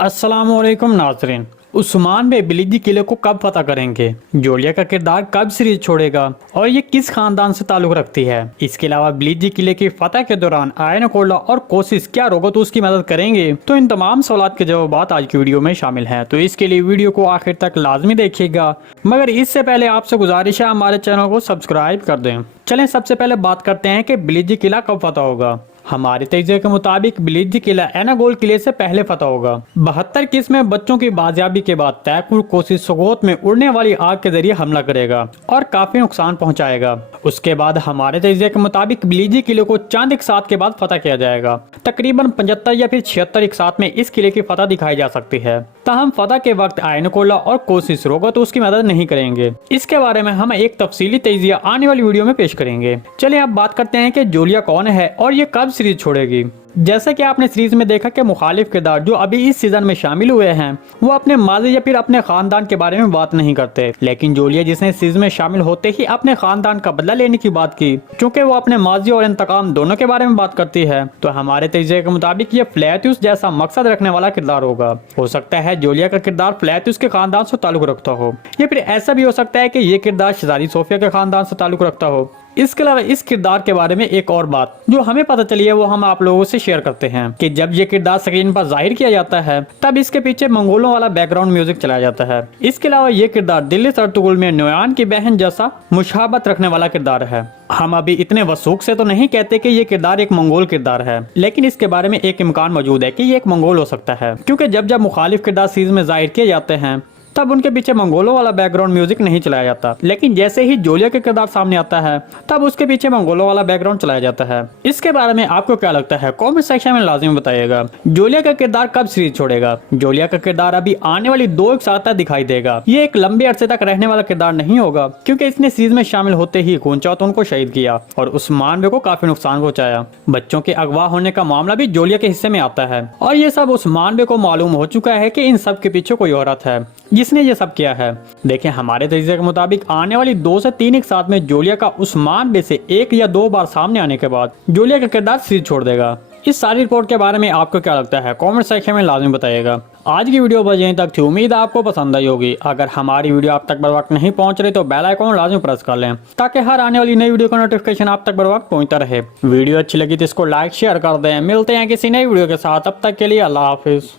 अस्सलामुअलैकुम नाज़रीन। उस्मान बे बिलिजी किले को कब फतह करेंगे, जोलिया का किरदार कब सीरीज छोड़ेगा और ये किस खानदान से ताल्लुक रखती है। इसके अलावा बिलिजी किले की फतह के दौरान आयन कोल्ला और कोशिश क्या रोबोट उसकी मदद करेंगे। तो इन तमाम सवालात के जवाब आज की वीडियो में शामिल हैं, तो इसके लिए वीडियो को आखिर तक लाजमी देखिएगा। मगर इससे पहले आपसे गुजारिश है हमारे चैनल को सब्सक्राइब कर दें। चलें सबसे पहले बात करते हैं कि बिलिजी किला कब फतह होगा। हमारे तजज़िये के मुताबिक बिलिजी किला एनागोल किले से पहले फतह होगा। 72 किस्में बच्चों की बाजियाबी के बाद तैमूर कोशिश सोगोत में उड़ने वाली आग के जरिए हमला करेगा और काफी नुकसान पहुंचाएगा। उसके बाद हमारे तजज़िये के मुताबिक बिलिजी किले को चंद इकसात के बाद फतह किया जाएगा। तकरीबन 75 या फिर 76 इकसात में इस किले की फतह दिखाई जा सकती है। ताहम फतह के वक्त आयन कोल्ला और कोशिश रोगा तो उसकी मदद नहीं करेंगे। इसके बारे में हम एक तफसीली तजज़िया आने वाली वीडियो में पेश करेंगे। चलिए अब बात करते हैं कि जोलिया कौन है और ये कब सीरीज छोड़ेगी। जैसा कि आपने सीरीज में देखा कि मुखालिफ किरदार जो अभी इस सीजन में शामिल हुए हैं वो अपने माजी या फिर अपने खानदान के बारे में बात नहीं करते, लेकिन जोलिया जिसने सीजन में शामिल होते ही अपने खानदान का बदला लेने की बात की, क्योंकि वो अपने माजी और इंतकाम दोनों के बारे में बात करती है, तो हमारे तजज़िये के मुताबिक ये फ्लैतुस जैसा मकसद रखने वाला किरदार होगा। हो सकता है जोलिया का किरदार फ्लैतुस के खानदान से ताल्लुक रखता हो, या फिर ऐसा भी हो सकता है कि ये किरदार शहजादी सोफिया के खानदान से ताल्लुक रखता हो। इसके अलावा इस किरदार के बारे में एक और बात जो हमें पता चली है वो हम आप लोगों से शेयर करते हैं कि जब ये किरदार स्क्रीन पर जाहिर किया जाता है तब इसके पीछे मंगोलों वाला बैकग्राउंड म्यूजिक चलाया जाता है। इसके अलावा ये किरदार दिल्ली सरतुगुल में नोयान की बहन जैसा मुशाबत रखने वाला किरदार है। हम अभी इतने वसूख से तो नहीं कहते कि ये किरदार एक मंगोल किरदार है, लेकिन इसके बारे में एक इम्कान मौजूद है कि ये एक मंगोल हो सकता है, क्योंकि जब मुखालिफ किरदार सीरीज में जाहिर किए जाते हैं तब उनके पीछे मंगोलों वाला बैकग्राउंड म्यूजिक नहीं चलाया जाता, लेकिन जैसे ही जोलिया का किरदार सामने आता है तब उसके पीछे मंगोलों वाला बैकग्राउंड चलाया जाता है। इसके बारे में आपको क्या लगता है कमेंट सेक्शन में लाजिम बताइएगा। जोलिया का किरदार कब सीरीज छोड़ेगा। जोलिया का किरदार अभी आने वाली 2 इकसात तक दिखाई देगा। ये एक लंबे अरसे तक रहने वाला किरदार नहीं होगा, क्योंकि इसने सीरीज में शामिल होते ही खून चौथों को शहीद किया और उस्मान बे को काफी नुकसान पहुंचाया। बच्चों के अगवा होने का मामला भी जोलिया के हिस्से में आता है और ये सब उस्मान बे को मालूम हो चुका है कि इन सब के पीछे कोई औरत है जिसने ये सब किया है। देखिए हमारे तजज़िये के मुताबिक आने वाली 2 से 3 एक साथ में जोलिया का उस्मान बे से 1 या 2 बार सामने आने के बाद जोलिया का किरदार सीरीज छोड़ देगा। इस सारी रिपोर्ट के बारे में आपको क्या लगता है कमेंट सेक्शन में लाजमी बताइएगा। आज की वीडियो बस यहीं तक थी, उम्मीद है आपको पसंद आई होगी। अगर हमारी वीडियो आप तक बर वक्त नहीं पहुंच रही तो बेल आइकन लाजमी प्रेस कर लें ताकि हर आने वाली नई वीडियो का नोटिफिकेशन आप तक बर वक्त पहुंचता रहे। वीडियो अच्छी लगी तो इसको लाइक शेयर कर दें। मिलते हैं किसी नई वीडियो के साथ, तब तक के लिए अल्लाह हाफिज।